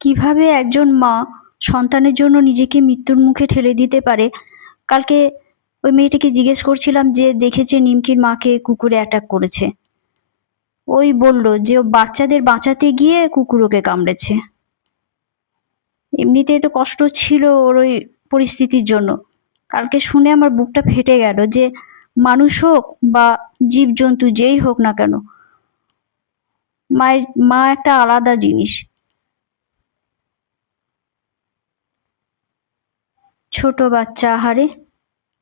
কিভাবে একজন মা সন্তানের জন্য নিজেকে মৃত্যুর মুখে ঠেলে দিতে পারে। কালকে ওই মেয়েটিকে জিজ্ঞেস করছিলাম যে দেখেছে নিমকির মাকে কুকুরে অ্যাটাক করেছে। ওই বলল যে ও বাচ্চাদের বাঁচাতে গিয়ে কুকুর ওকে কামড়েছে। এমনিতেই তো কষ্ট ছিল ওর ওই পরিস্থিতির জন্য। কালকে শুনে আমার বুকটা ফেটে গেল যে মানুষ হোক বা জীবজন্তু যেই হোক না কেন, মা একটা আলাদা জিনিস। ছোট বাচ্চা, আহারে,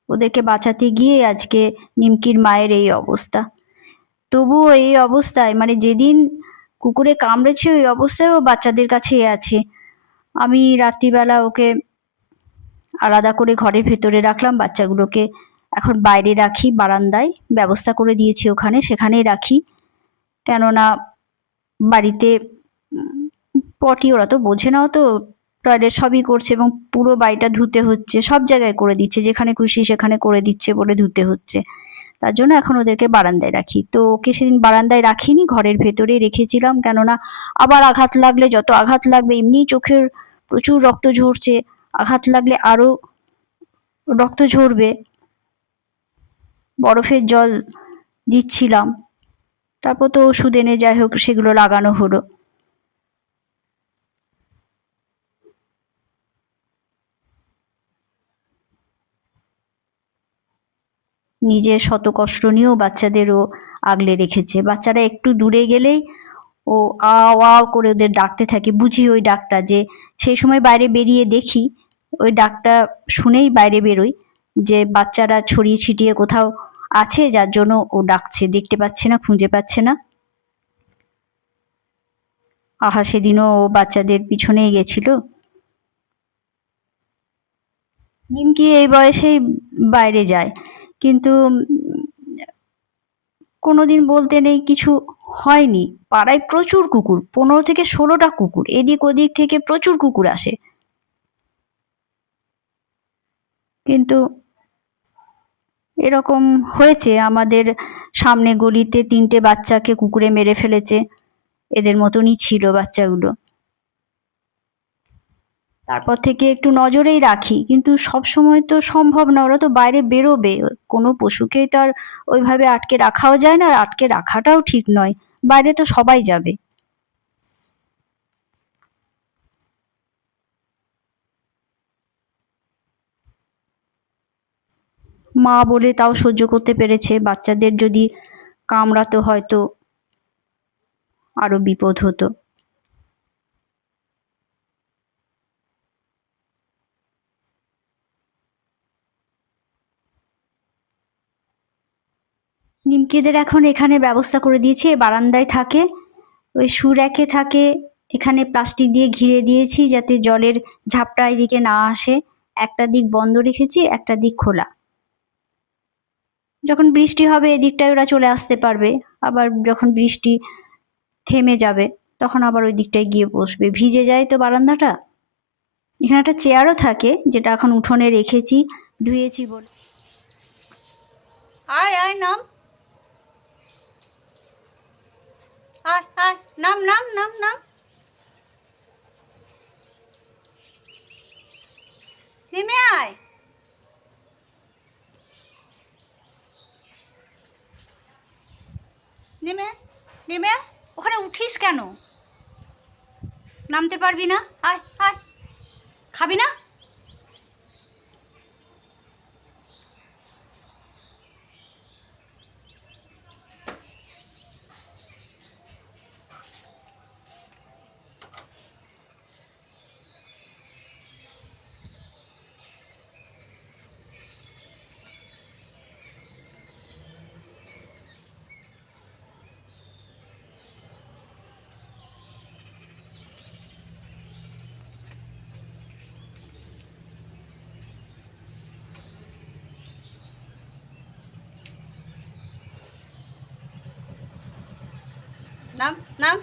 ওদেরকে বাঁচাতে গিয়ে আজকে নিমকির মায়ের এই অবস্থা। তবুও এই অবস্থায়, মানে যেদিন কুকুরে কামড়েছে ওই অবস্থায় ও বাচ্চাদের কাছে আছে। আমি রাত্রিবেলা ওকে আলাদা করে ঘরের ভেতরে রাখলাম, বাচ্চাগুলোকে এখন বাইরে রাখি, বারান্দায় ব্যবস্থা করে দিয়েছি, ওখানে সেখানেই রাখি। কেননা বাড়িতে পটি ওরা তো বোঝে না, তো টয়লেট সবই করছে এবং পুরো বাড়িটা ধুতে হচ্ছে, সব জায়গায় করে দিচ্ছে, যেখানে খুশি সেখানে করে দিচ্ছে বলে ধুতে হচ্ছে। তার জন্য এখন ওদেরকে বারান্দায় রাখি। তো ওকে সেদিন বারান্দায় রাখিনি, ঘরের ভেতরেই রেখেছিলাম, কেননা আবার আঘাত লাগলে, যত আঘাত লাগবে, এমনি চোখের প্রচুর রক্ত ঝরছে, আঘাত লাগলে আরো রক্ত ঝরবে। বরফের জল দিচ্ছিলাম, তারপর তো ওষুধ এনে যাই হোক সেগুলো লাগানো হলো। নিজের শত কষ্ট নিয়েও বাচ্চাদেরও আগলে রেখেছে। বাচ্চারা একটু দূরে গেলেই ও আও আও করে ওদের ডাকতে থাকে, বুঝি ওই ডাকটা, যে সেই সময় বাইরে বেরিয়ে দেখি ওই ডাকটা শুনেই বাইরে বেরোই যে বাচ্চারা ছড়িয়ে ছিটিয়ে কোথাও আছে, যার জন্য ও ডাকছে, দেখতে পাচ্ছে না, খুঁজে পাচ্ছে না। আহা, সেদিনও ও বাচ্চাদের পিছনেই গেছিল। নিমকি এই বয়সেই বাইরে যায়, কিন্তু কোনোদিন বলতে নেই কিছু হয়নি। পাড়ায় প্রচুর কুকুর, 15 থেকে 16টা কুকুর, এদিক ওদিক থেকে প্রচুর কুকুর আসে, কিন্তু এরকম হয়েছে আমাদের সামনে গলিতে 3টে বাচ্চাকে কুকুরে মেরে ফেলেছে। এদের মতনই ছিল বাচ্চাগুলো। তারপর থেকে একটু নজরেই রাখি, কিন্তু সব সময় তো সম্ভব না, ওরা তো বাইরে বেরোবে। কোনো পশুকেই তো আর ওইভাবে আটকে রাখাও যায় না, আর আটকে রাখাটাও ঠিক নয়, বাইরে তো সবাই যাবে। মা বলে তাও সহ্য করতে পেরেছে, বাচ্চাদের যদি কামড়াতো হয়তো আরো বিপদ হতো। নিমকিদের এখন এখানে ব্যবস্থা করে দিয়েছি, বারান্দায় থাকে, ওই শু র্যাকে থাকে, এখানে প্লাস্টিক দিয়ে ঘিরে দিয়েছি যাতে জলের ঝাপটা এদিকে না আসে। একটা দিক বন্ধ রেখেছি, একটা দিক খোলা। যখন বৃষ্টি হবে এদিকটায় ওরা চলে আসতে পারবে, আবার যখন বৃষ্টি থেমে যাবে তখন আবার ওই দিকটায় গিয়ে বসবে, ভিজে যায় তো বারান্দাটা। এখানে একটা চেয়ারও থাকে, যেটা এখন উঠোনে রেখেছি, ধুয়েছি বলে। আয় আয় নাম, আয় আয়, নাম নাম নাম নাম, নেমে আয়, নেমে নেমে, ওখানে উঠিস কেন? নামতে পারবি না? আয় আয়, খাবি না? নাম নাম।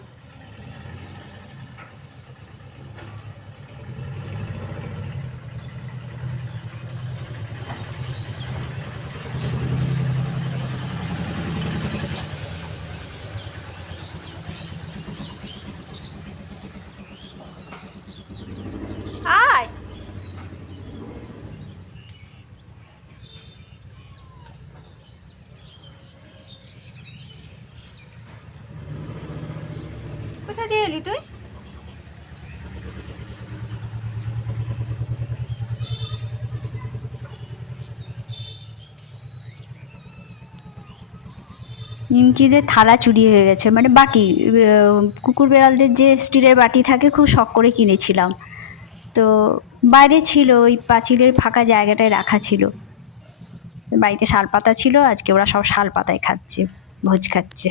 কোথা দিয়ে এলি তুই? নিমকিদের থালা চুরি হয়ে গেছে, মানে বাটি, কুকুর বেড়ালদের যে স্টিলের বাটি থাকে খুব শখ করে কিনেছিলাম, তো বাইরে ছিল ওই পাঁচিলের ফাঁকা জায়গাটায় রাখা ছিল। বাড়িতে শালপাতা ছিল, আজকে ওরা সব শালপাতায় খাচ্ছে, ভোজ খাচ্ছে।